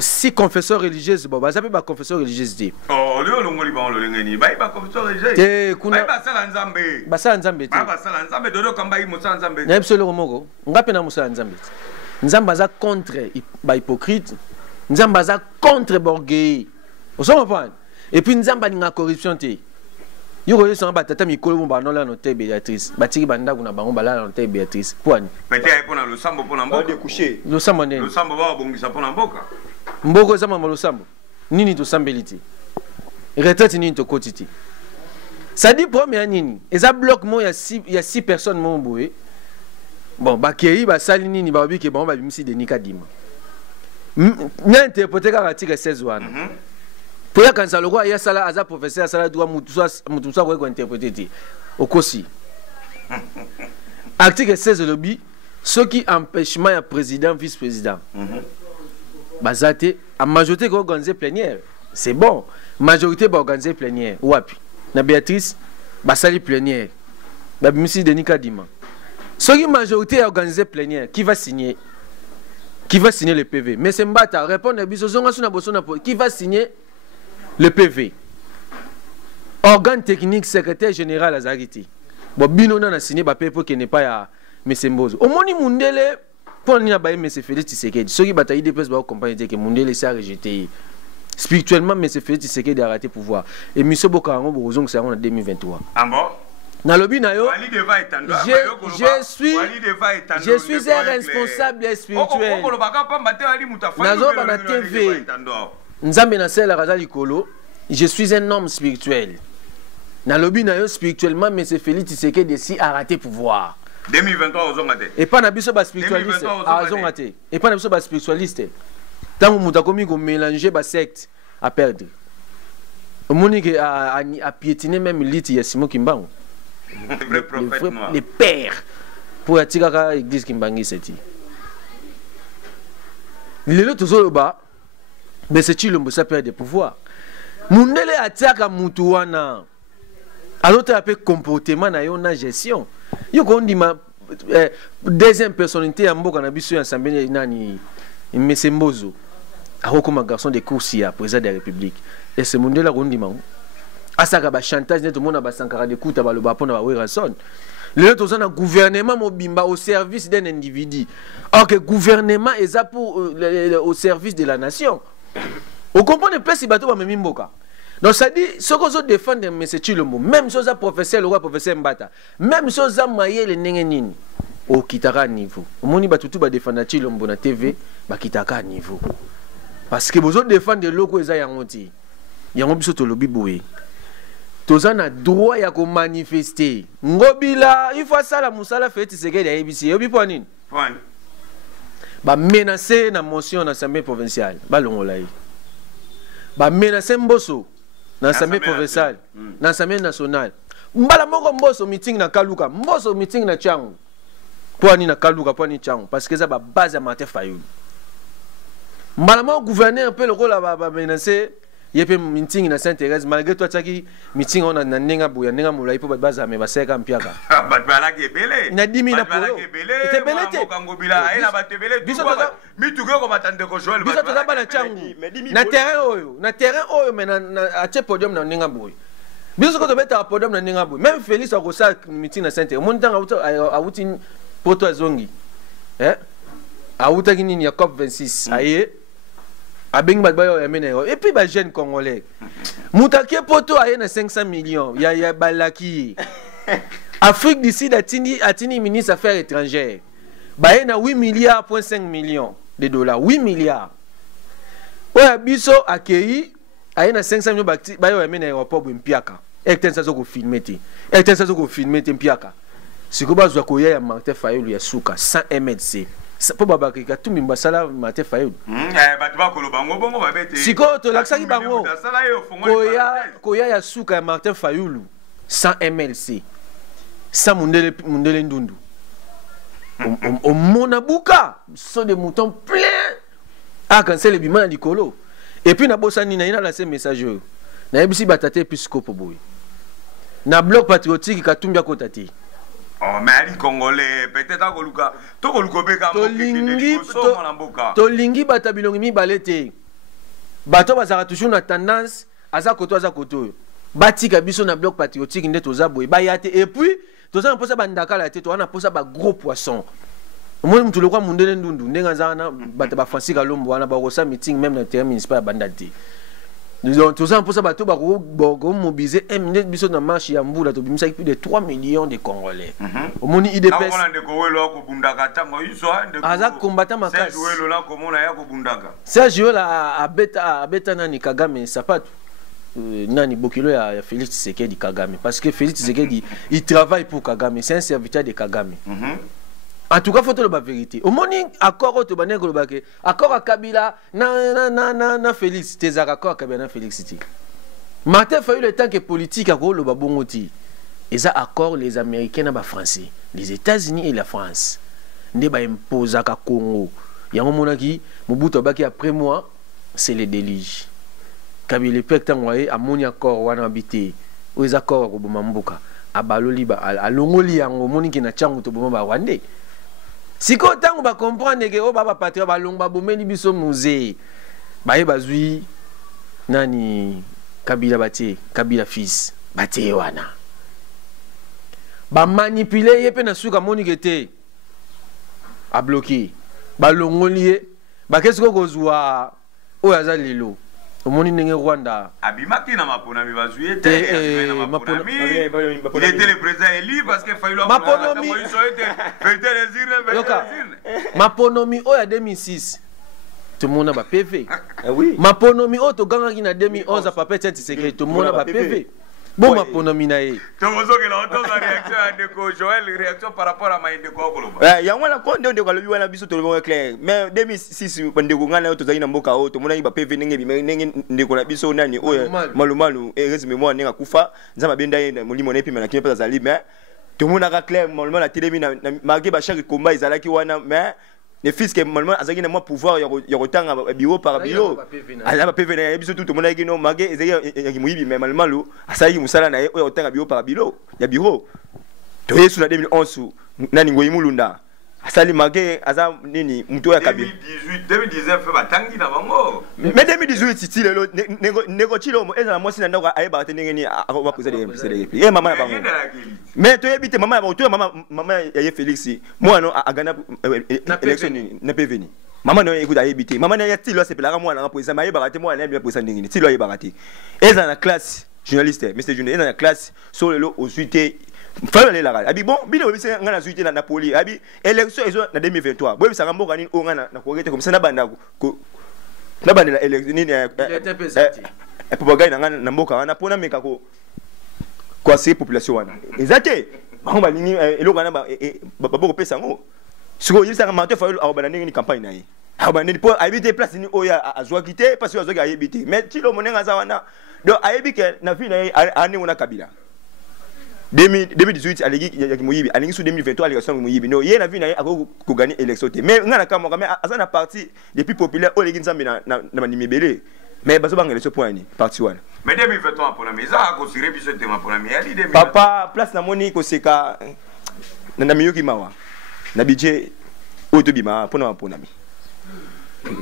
si confesseur religieuse bon bah ça peut pas confesseur religieuse dit oh le ngoli ba lo ngeni ba confesseur religieuse ba sala nzambe ba sala nzambe dodo kamba yi musala nzambe na absolument moko ngape na musala nzambe nzambe za contre ba hypocrite nzambe za contre borgueil vous comprenez et puis nzambe ni corruption te yo ko yesa ba tata mikolo bomba no la note Béatrice batiki banda kuna bango bala la note Béatrice poani peut-être pour le sambo pour na mboka coucher le sambo ndeni le sambo ba bongisa pour na mboka mboko za mama le sambo nini to sambeliti retraite nini to kotiti ça dit premier nini eza bloc mo ya 6 personnes mo boye bon bakei ba sali nini ba bi ke ba bimisi de Nikadima nya interpréter ka article 16 wana pour ya kansa loko ya sala aza professeur sala doit mutu so ko interpréter okosi article 16 lobby ce qui empêchement ya président vice-président bazate a majorité ko organiser plénière c'est bon majorité ba organiser plénière wapi na Béatrice ba sali plénière ba bimisi de Nikadima ce qui majorité a organiser plénière qui va signer le PV mais c'est Mbata répondre biso zonga suna bosona qui va signer le PV. Organe technique, secrétaire général à Zagiti. Bon, bino na signé ba PV qui n'est pas à M. Mbozo. Au moni Mundele, pour n'y avoir M. Félix Tshisekedi. Ceux qui bataillent des peuples, compagnie que Mundele s'est rejeté. Spirituellement, M. Félix Tshisekedi a raté pouvoir. Et M. Bokarango, Borozong, c'est en 2023. Ah bon? Dans le binayo, je suis un responsable spirituel. Nzambe na sela razali kolo, je suis un homme spirituel. Na lobi na yo spirituellement mais c'est Félix Tshisekedi si a raté pouvoir. 2023 ozonga te. Et pas na biso ba spiritualiste azonga te. Et pas na biso ba spiritualiste. Tant muta komi ko mélanger ba secte à perdre. Omoni que a piétiner même l'élite ya Simon Kimbangu. Vrai prophète noir. Les pères pour atika ka église Kimbangi seti. Lelo tozolo ba mais c'est Chilombo ça perd des pouvoirs. Mundele ataka mutu wana. Alors tu as peu comportement na yo na gestion. Yo ko ndima deuxième personnalité amboka na biso ya Sambeni nani Mesembozo. Comme un garçon de course à président de la République. Et ce monde là, on dit asaka ba chantage net monde ba sankara de kuta ba lo ba pona ba werason. Le autres ont un gouvernement mobimba au service d'un individu. Or que gouvernement est ça pour au service de la nation. On comprend ne pas si bateau ba mimboka. Donc ça dit ce qu'on se défend de monsieur Chilombo, même chose à professeur le roi professeur Mbata, même chose à maye le nengenini au kitaka niveau. Au moni ba tutu ba défendre Chilombo na TV, ba kitaka niveau. Parce que vous défendre des locaux et yangonti. Yango biso to lobi boye. Toza na droit ya ko manifester. Ngobila, il faut ça la musala fait Tshisekedi ya ABC. Yobi po nini? Point. Ba menacer na motion na l'Assemblée provinciale. Ba longola yi. Ba menacer Mboso na l'Assemblée provinciale, na l'Assemblée nationale. Mbala moko Mboso meeting na Kaluka, Mboso meeting na Tchangu. Po nini na Kaluka, po nini Tchangu parce que ça ba base ya Martin Fayulu. Malama gouverneur un peu le rôle à menacer. Il y a un meeting na Sainte-Thérèse malgré toi tu meeting on a nenga bouya nenga moulai pour base mais ba seka mpiaka. Ba bala ke belé. Na 10 000 pour. C'était belé te. Kangobila ela ba te belé. Biso to mi tu ko matande ko Joël. Biso to ba na Tchangu. Na terrain oyo mais na ache podium na nenga bouya. Biso ko to beta podium na nenga bouya. Même Félix a kosa meeting na Sainte-Thérèse. Mon temps a outi poto azongi. A outa nini ya COP 26. Aye. Et puis les jeunes congolais. Moutaké poto a 500 millions. Il y a Balaki. Afrique du Sud a tini ministre des Affaires étrangères. Il y a 8 milliards, 5 millions de dollars. 8 milliards. Ouais, biso accueilli. Il y a 500 millions. Il y a un aéroport pour Mpiaka. Et il y a un filmé. Et il y a un filmé Mpiaka. Si vous avez un Martin Fayulu, il y a 100 MLC. Pour babakika tout mimba sala Martin Fayulu. Batuba ko lobango bongo babete. Siko to laksaki bango. Koya ya suka Martin Fayulu 100 MLC. Sans mundele ndundu. Au monabuka sont des moutons pleins. Ah quand c'est le bimana dikolo. Et puis na bosani na ina lancé message. Na ebisi batate episcope boy. Na bloc patriotique katumba kotati. Oh, mais les Congolais, peut-être à Goluka. To Goluka beka to lingi batabilongi mi balete. Bato bazara toujours na tendance aza koto aza koto. Batika biso na bloc patriotique nde toza boy. Ba yate et puis toza na posa bandaka la tete to na posa ba gros poisson. Moi mtu lokwa mundele ndundu ndenga zana bata ba Francis Kalombo wana ba kosa meeting même na terrain municipal bandati. Nous tous en pour ça bateau mobiliser un minute biso na marche ya mbula to bimisa plus de 3 millions de Congolais. Au moni IDPS. Aza combattant makasi. Sergio la abeta nani Kagame sapato. Nani Bokilo ya Félix Tshisekedi Kagame parce que Félix Tshisekedi il travaille pour Kagame, c'est un serviteur de Kagame. En tout cas, faut le la vérité. Au moment accord au Tobané Golobake, accord à Kabila, na Félix, tes accords à Kabila, na Félix. Martin Fayulu le temps que politique à Golo Babongoti. Et ça accord les Américains et les Français, les États-Unis et la France. Ne ba imposer à Congo. Il y a un moment qui, Mobutu Baki après moi, c'est le déluge. Kabila pecte envoyé à mon accord ou à habité. Ou les accords à Gobamamboka. À Baloliba, à Longoli, à Moni qui n'a changu to Boma Rwandais. Si quand on va comprendre que oh baba patria ba longba bomeni biso musée ba bazui nani Kabila batie Kabila fils batie wana ba manipuler yepe na suka moni gete a bloquer ba longoli ba qu'est-ce que kozwa o yaza lelo omoni ndenge Rwanda abimaki na mapona mi bazui il était le président élu parce que Fayulu Maponomi Maponomi o ya 2006 tout le monde ba PV. Oui. Maponomi o to ganga ki na 2011 a papa Tshisekedi tout le monde ba PV. Bon, ma pour nominer. Tu vois que la réaction de Joël, réaction par rapport à Maïde Koloba. Il y a un compte de Colombie, biso to le clair. Mais 2006, bande Gongana, to Zaina Moka, to Mona, Iba Peve, Nicola Biso Nani, Malumalu, et reste mémoire, Nenga Kufa, Zama Benda, Molimone, Pimana, qui est pas à l'Ibé. Tout le monde a clair, Molman, la télé, malgré Bachar combat, Izalaki Wana, mais. Les fils qui Molman, Azaki n'a pas pouvoir, il y a autant à bureau par bureau. Elle a pas pu venir, tout le monde a dit non, Magé, Ezaki, mais Malmalou, Asaï Moussala, il y a autant à bureau par bureau. Il y a bureau. Tu es sur la 2011, Nani Mulunda. Asali Magé, Aza Nini, Moutoya Kabi. 2019, Tangi Navango. Mais 2018, si le négocier, et la moitié n'a pas à battre à reposer les et maman. Mais tu habites maman, maman, il y a Félix. Moi, non, à Ghana, élection n'a pas venu. Maman, non, écoute, à habiter. Maman, il y a Tilo, c'est la moi, la position, mais baraté, moi, elle aime bien pour ça. Tilo est baraté. Et dans la classe, journaliste, mais c'est journaliste, dans la classe, sur le lot, au suite. Fallait aller là. Abi bon, bino bi c'est ngana suite na Napoli. Abi élection ezo na 2023. Boy bisa ngambo ngani o ngana na ko comme ça na banda ko na banda la élection ni pour gagner na mboka wana pona meka ko kwa c'est population wana. Ezate. Ba ngba nini elo ngana ba babo ko pesa ngo. Siko yisa ngama to fallait au banda ni campagne na yi. Ah ba ni pour habiter place ni oya azwa quitter parce que azwa habiter. Mais ti lo monenga za wana. Donc ayebike na fi na ani ona kabila. 2018 alegi ya Moyibi alingi sous 2023 alégation Moyibi no yé na vie na ako ko gagner élection mais ngana kama mais azana parti depuis populaire o legi nzambe na manimebele mais baso bangele ce point ni parti wana mais 2023 pour la mesa ko sire biso tema pour la miali 2000 papa place na moni ko seka na miyoki mawa na budget o to bima pona mi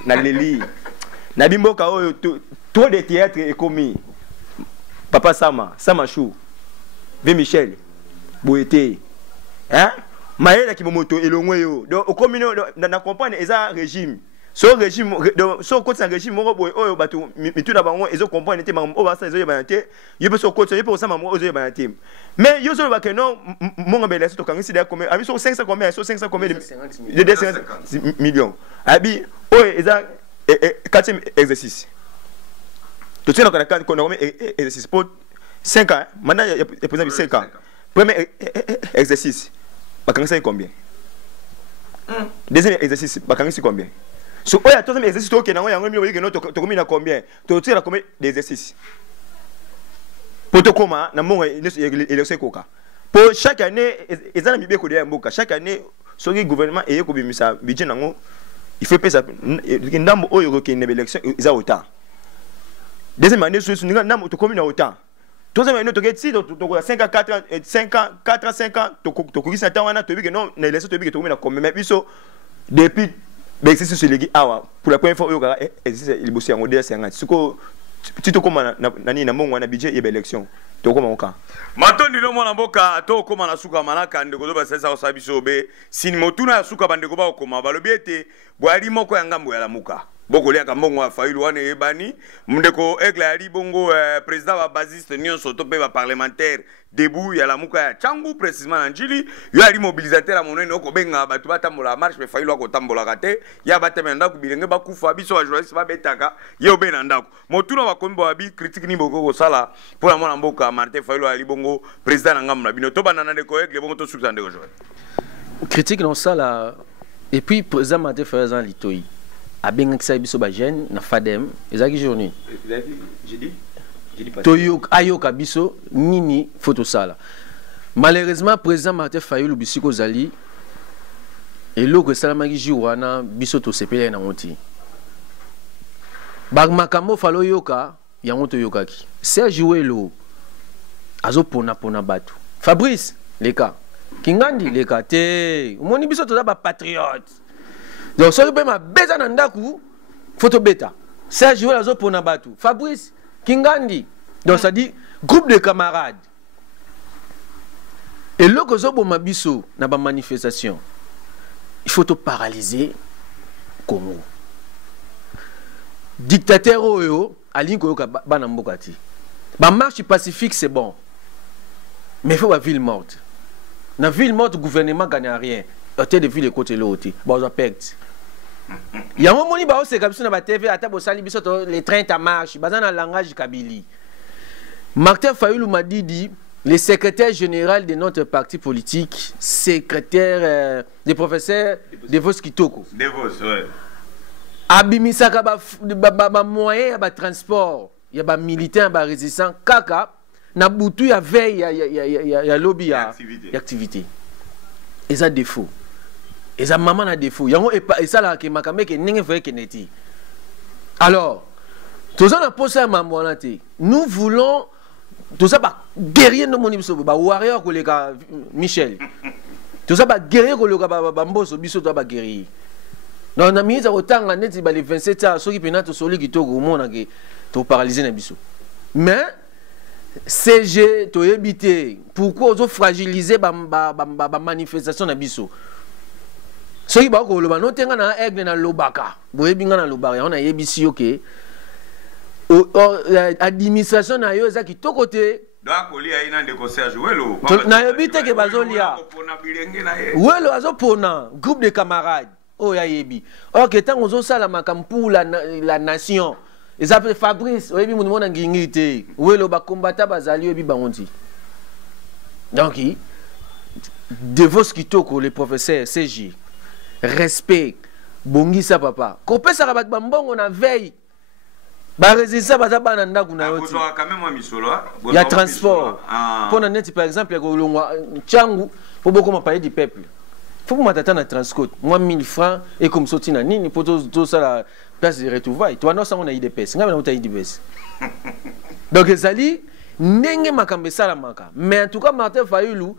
na leli na bimboka o trop de théâtre et commis papa sama chou V Michel Boété hein Maëla qui moto elongwe yo donc au communo na comprendre eza régime so régime so côté un régime moko boy oyo bato mitu na bango ezo comprendre te mam o ba sa ezo yebanate yebe so côté yebe ça mam ozo yebanate mais yo so ba que non mon belle so to kangisi da combien abi so 500 combien so 500 combien de 250 millions abi oyo eza 4e exercice to tena qu'on a exercice pour 5 ans, maintenant il y a par exemple 5 ans. Premier exercice, c'est combien? Deuxième exercice, c'est combien? So, il y a troisième exercice, tu as combien? Tu as combien d'exercices? Pour te comment, pour chaque année, chaque année, le gouvernement et le budget, il faut payer ça. Il y a une élection, il y a autant. Deuxième année, il y a combien autant? Deuxième année, tu as 5 ans, 4 ans, 5 ans, tu as 7 ans, tu as vu que non, les élections, tu as vu que tu as combien. Mais depuis l'exercice sur les pour la première fois, il y a exercice, il bosse en ODS, c'est un si tu commences à budget, il y a l'élection. Tu commences à Maton di lomo na mboka to koma na suka manaka ndeko do basesa osabiso be sin motuna suka bandeko ba okoma balobi ete bwali moko ya ngambo ya lamuka boko lia kambongo wa failu wane ebani mndeko egla ali bongo président wa basiste nyonso to pe ba parlementaire debout ya lamuka ya changu précisément na njili yo ali mobilisateur a monene oko benga batu batambola marche pe failu ko tambola kate ya bateme ndako bilenge bakufa biso wa journaliste ba betaka ye obena ndako motuna ba kombo abi critique ni boko ko sala pour la mona mboka Martin Fayulu ali bongo président ngam na bino to banana de ko ek le bongo to suksande ko joie critique dans ça là et puis président Martin Fayulu litoi a bien que ça biso ba jeune na fadem ezaki journée j'ai dit toyo ayoka biso nini photo sala malheureusement président Martin Fayulu bisiko zali et loko salamaki jiwana biso to sepele na moti bag makambo falo yoka yango to yokaki Serge Welo azo pona batu Fabrice leka Kingandi leka te moni biso to ba patriote donc so be ma beza na ndaku photo beta Serge Welo azo pona batu Fabrice Kingandi donc ça dit groupe de camarades et loko zo bo mabiso na ba manifestation il faut te paralyser Congo dictateur oyo alinko yoka bana mboka ti ba marche pacifique c'est bon mais il faut la ville morte. Dans la ville morte, le gouvernement ne gagne rien. Il de ville côté l'autre. Bon, on perd. Il y a un moment où c'est comme ça dans la TV, les trains à marche, dans le langage kabili. Martin Fayulu m'a dit, le secrétaire général de notre parti politique, secrétaire des professeurs Devos Kitoko. Devos, ouais. Abimisaka ba moyen ya transport, ya ba militaire ba résistant kaka na butu ya veille ya lobby ya activité. Et ça défaut. Et ça maman a défaut. Yango et ça là que makame que ninge vrai que neti. Alors, tout ça na posa mambo na te. Nous voulons tout ça ba guerrier no moni biso ba warrior ko leka Michel. Tout ça ba guerrier ko leka ba mboso biso to ba guerrier. Non na mise autant en net ba les 27 ans soki pena to soli kitoko mona ke to paralyser na biso. Mais CG to éviter pourquoi ozo fragiliser ba manifestation na biso. Soki ba ko loba no tenga na aigle na lobaka. Boyebinga na lobaka on a yebisi OK. Administration na yo ezaki to côté donc olia ina ndeko Serge welo na yebite ke bazolia welo azopona groupe de camarades oh ya yebi OK tant ozo sala makampu la nation ils appellent Fabrice oyebi mundu mona ngingi te welo ba combattant bazali oyebi bangonti donc Devos Kitoko le professeur CJ respect bongisa papa kopesa ka bat bambongo na veille. Bah résistant baza bana ndaku na yoti. Il y a transport. Pour net par exemple ya kolongwa changu pour beaucoup m'appeler du peuple. Faut que m'attendre à transport. Moi 1000 francs et comme sorti na nini pour tout ça la place de retrouvailles. Toi non ça on a IDPS. Ngaba na uta IDPS. Donc ezali ndenge makambe sala maka. Mais en tout cas Martin Fayulu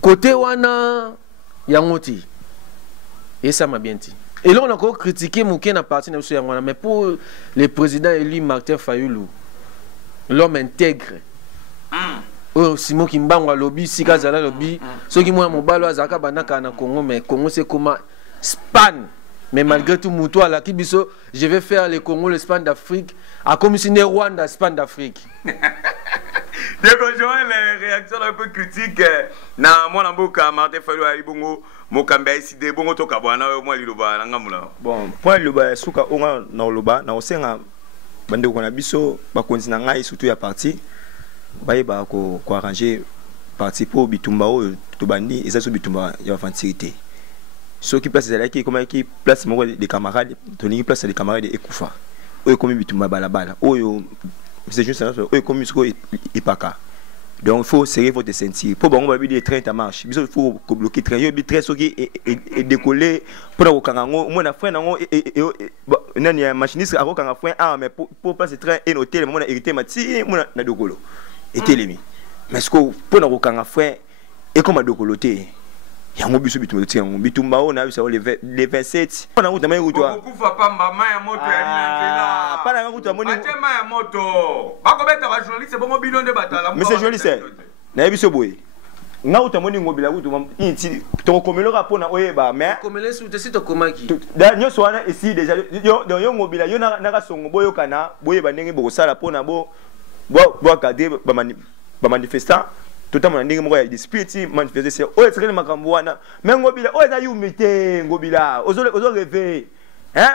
côté wana yangoti. Et ça m'a bien dit. Et là, on a encore critiqué Mouké na parti de mais pour le président élu Martin Fayulu, l'homme intègre. Oh, Simon Kimbangwa lobby, Sika Zala lobby, ceux qui m'ont mobile Azaka Banaka na Congo, mais Congo c'est comment span. Mais malgré tout, Moutoua la Kibiso, je vais faire le Congo, le span d'Afrique, à commissionner Rwanda, span d'Afrique. Donc, je vois les réactions un peu critiques. Na mon amboka Martin Fayulu ali bongo mokamba iside bongo to kabwana moi liloba na ngamula. Bon, point liloba suka onga na loba na osenga bande ko na biso ba kontina ngai surtout ya parti ba ko arranger parti pour bitumba o to bandi eza so bitumba ya fantirité. Ceux qui place là qui comment qui place mo des camarades to ni place des camarades ekufa. Oyo komi bitumba balabala. Oyo c'est juste ça oyo komi sko ipaka. Donc il faut serrer votre ceinture. Pour bon, on va dire des trains à marche. Il faut bloquer le train. Il y a des trains qui décoller pour le kangango. Moi, na frein nango nani machiniste a kanga frein ah mais pour passer train et hôtel moi na hérité mati moi na dokolo. Et télémi. Mais ce que pour na kanga frein et comme a dokolo té. Yango biso bitumba tiens bitumba on a vu ça les 27 on a route mais route toi beaucoup fa pamba ma ya moto ya linantela pas la route moni ma ya moto bako beta ba journaliste bongo bino de batala mais c'est joli c'est na biso boy nga uta moni ngobila route inti to komelora pona oyeba mais komelé sous te komaki da nyoso wana ici déjà yo ngobila yo na ka songo boyo kana boyeba ndenge boko sala pona bo cadre ba manifestant tout à ndenge moko ya dispute manifester c'est o etrene makambo wana mais ngobila o eza yumite ngobila ozo rêver hein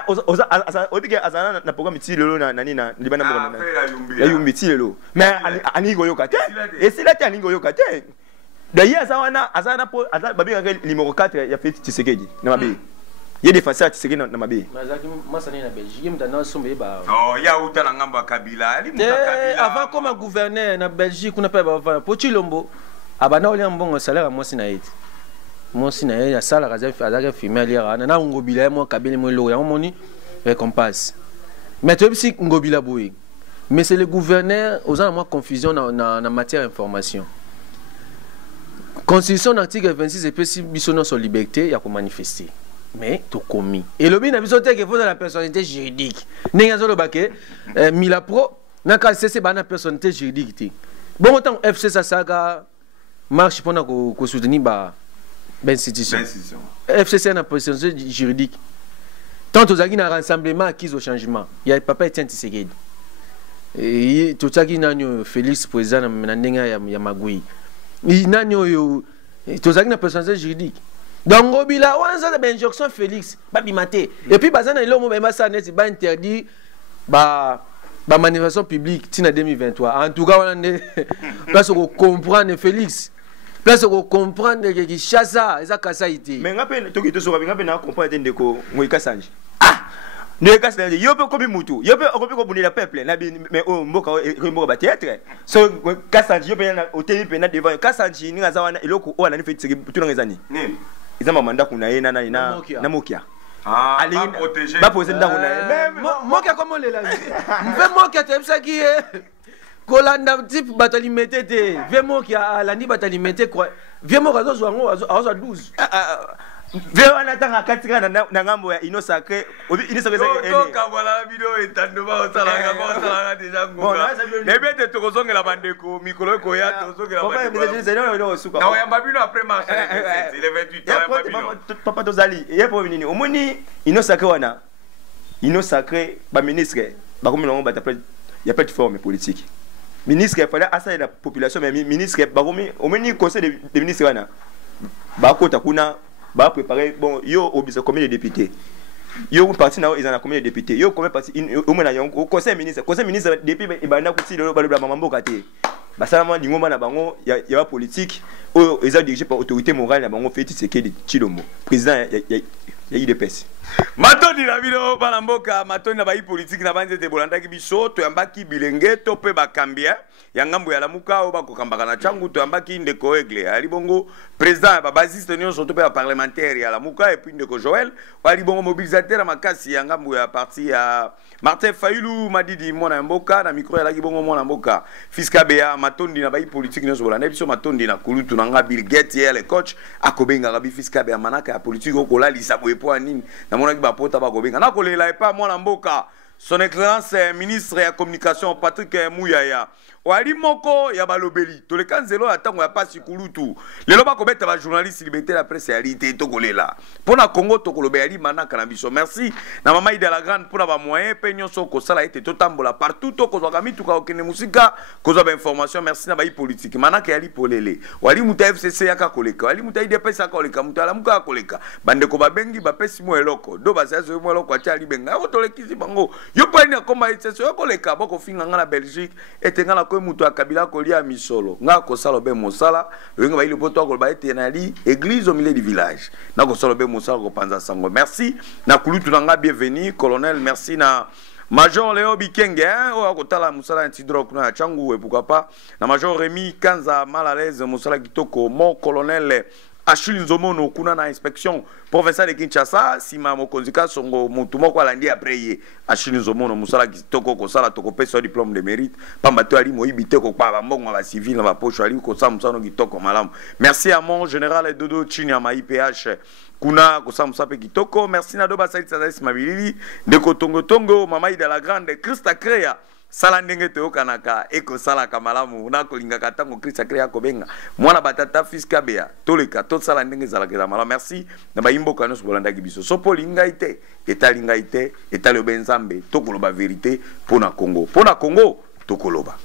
obike azana na programme ti lelo na nani na libana moko na ya yumiti lelo mais ani goyoka te et c'est là tu ani goyoka te d'ailleurs azana po babinga numéro 4 ya Félix Tshisekedi na mabe il y a des façades Tshisekedi na mabe masani na Belgique mtana sombe ba oh ya uta na ngamba Kabila ali muta Kabila avant comme gouverneur na Belgique on pas ba Pochilombo abana oli mbongo salaire moi sinaiti moi sinaiti ya sala kaza azaka filmer lira na ngobila moi Kabila moi lo ya moni récompense mais tu sais ngobila boy mais c'est le gouverneur aux en moi confusion na matière information. Constitution article 26 et puis bisono sur liberté il y a pour manifester. Mais tout commis. Et le bien bisoté qu'il faut dans la personnalité juridique. N'enga zo le baké Mila Pro n'a qu'à cesser bana personnalité juridique. Bon autant FC Saga marche pour ko soutenir ba institution. FCC na personnalité juridique. Tant aux agis na rassemblement acquis au changement. Il y a papa Etienne Tshisekedi. Et tout ça qui n'a Félix président na ndenga ya Magui. Il n'a yo tous agis na personnalité juridique. Donc Ngobila wanza de injonction Félix ba bimate et puis bazana ilo mo ba sa net ba interdit ba ba manifestation publique tina 2023 en tout cas on a place qu'on comprendre Félix place qu'on comprendre que Kinshasa eza kasaïté mais ngape to kito so ngape na comprendre ndeko ngoika sanji ne kasa yo pe komi mutu yo pe okopi ko bunela peuple na mais o mboka mboka ba théâtre so kasanji yo pe na hôtel pe na devant kasanji ni ngaza wana eloko o na ni fetiki tuna ngezani nini iza mamanda kuna yena na mokia ah ba protéger ba poser ndako na mokia comment les la mve mokia tebisa ki kolanda type batali metete ve mokia alandi batali metete quoi vie mokia zo zwango azo 12 Veo anataka katika na ngambo ya ino sacré ino sacré to kabala video etando ba osala deja ngoka nebete to kozongela bandeko mikolo ko ya to zongela bandeko na yamba bino après marche le 28 yamba bino papa tozali yepo nini omoni ino sacré wana ino sacré ba ministre ba komi longo ba ya plateforme politique ministre il fallait asa la population mais ministre ba komi omoni conseil de ministre wana ba kota kuna ba préparer bon yo obisa combien de députés yo parti na ils en a combien de députés yo combien parti au moins au conseil ministre depuis ibanda kuti le balobla mambo kate basala lingomba na bango ya politique o eza dirigé par autorité morale na bango Félix Tshisekedi Tshilombo président ya IDPS matoni na bino bana mboka matoni na ba politique na banze te bolandaki biso to yambaki bilenge to pe bakambia ya ngambo ya lamuka o bakokambaka na changu to yambaki ndeko egle ali bongo président ba basiste union surtout pe parlementaire ya lamuka et puis ndeko Joël ali bongo mobilisateur makasi ya ngambo ya parti ya Martin Fayulu Madidi mona mboka na micro ya laki bongo mona mboka Fiska Bea matondi na ba politique nyonso bolanda biso matondi na kulutu na nga Bill Gates ya le coach akobenga gabi Fiska Bea manaka ya politique okola lisabo epo nini na mona ki ba pota ba kobenga na kolela epa mona mboka son excellence ministre ya communication Patrick Muyaya wali moko ya balobeli to le kanzelo atango ya pasi kulutu lelo ba kobeta ba journaliste liberté la presse ya lité to kolela pona Congo to kolobe ali manaka na biso merci na mama ida la grande pona ba moyen pe nyonso ko sala ete to tambola partout to ko zwa mitu ka okene musika ko zwa ba information merci na ba politique manaka ya li polele wali muta FCC yaka koleka wali muta IDPS yaka koleka muta la muka koleka bande ko ba bengi ba pesi mo eloko do ba zazo mo eloko acha li benga ko to le kisi bango yo pa ni komba FCC yo koleka boko finga ngana Belgique ete ngana mutu akabila kolia misolo nga ko sala be mosala wenga ba ile poto ko ba ete na li église au milieu du village na ko sala be mosala ko panza sango merci na kulutu na nga bienvenue colonel merci na Major Léo Bikenge o akotala musala antidrogue na changu et pourquoi pas na Major Rémi Kanza mal à l'aise musala kitoko mon colonel Achille Nzomono kuna na inspection provinciale de Kinshasa sima mokonzika songo mutu moko alandi après ye Achille Nzomono musala kitoko ko sala toko pesa diplôme de mérite pamba to ali moyibite ko pa ba mbongo ba civil na ba poche ali ko sa musano kitoko malamu merci à mon général Dodo Chinyama IPH kuna ko sa musape kitoko merci na do ba salisa salisa mabilili de kotongo tongo mama ida la grande Christa Crea sala ndenge te okanaka eko sala kamalamu na kolinga katango Christa Crea kobenga mwana batata Fiska Bea toleka to sala ndenge zala keza mala merci na bayimbo kano sobolanda kibiso sopo linga ite etali ngai te etali obenzambe tokoloba vérité pona Congo tokoloba